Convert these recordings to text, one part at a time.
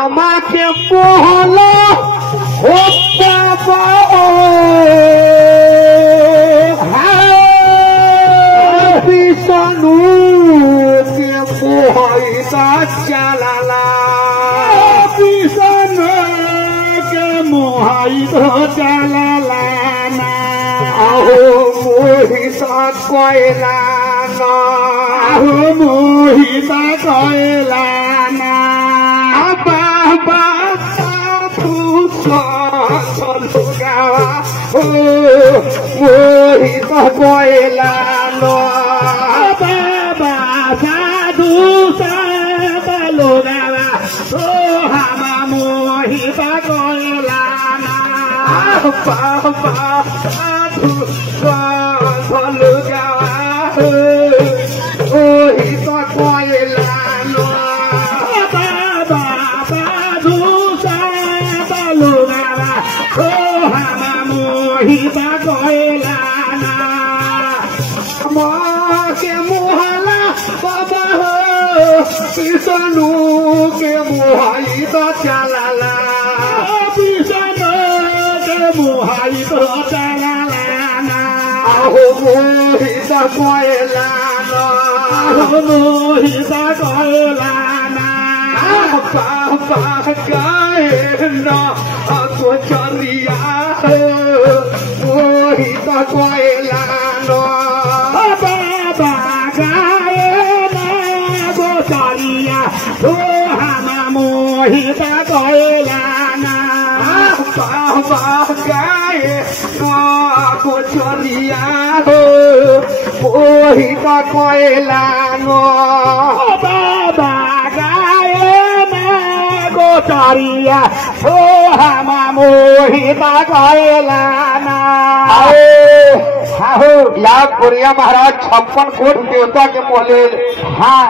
আমাকে মোহলা বিষ্ণুকে মোহাইতা চালালা বিষ্ণুকে মোহাইতা চালালা না আহো মোহিতা কয়লা না আহো মোহিতা কয়লা না বাবা গাওয়া ও মোহিতা কয়লা না বাবা সাধু সাধু গাওয়া ও হামা মোহিতা কয়লা না বাবা সাধু সাধু গাওয়া ও মোহিতা কয়লা না বাবা সাধু সাধু গাওয়া ও হামা মোহিতা কয়লা না আমাকে মোহালা বাবা হো বিষ্ণুকে মোহাইতা চালালা বিষ্ণুকে মোহাইতা চালালা না আহো মোহিতা কয়লা না আহো মোহিতা কয়লা না বাবা গায়ে না চরিয়া মোহিতা কয়লা না বাবা গায়ে না গোচারিয়া ও হামা মোহিতা কয়লা না বাবা গায়ে না গোচারিয়া মোহিতা কয়লা না বাবা গায়ে না গোচারিয়া ও হামা মোহিতা कयला ना या गोरिया महाराज 56 कोट देवता के मोहले हाँ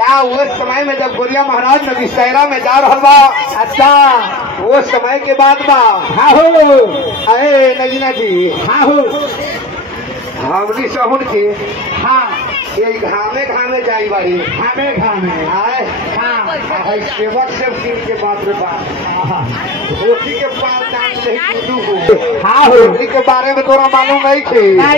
या उस समय में जब गोरिया महाराज नदीसैरा में जा रहा बा अच्छा वो समय के बाद बा हाँ हो अरे नगीना जी हाँ हो हमनी सहुन के हाँ ये घामे घामे जाई बारी घामे घामे आए हाँ सेवक से के बात रे बात रोटी के पार जान नहीं दूधू को हाँ रोटी के बारे में तोरा मालूम नहीं थी।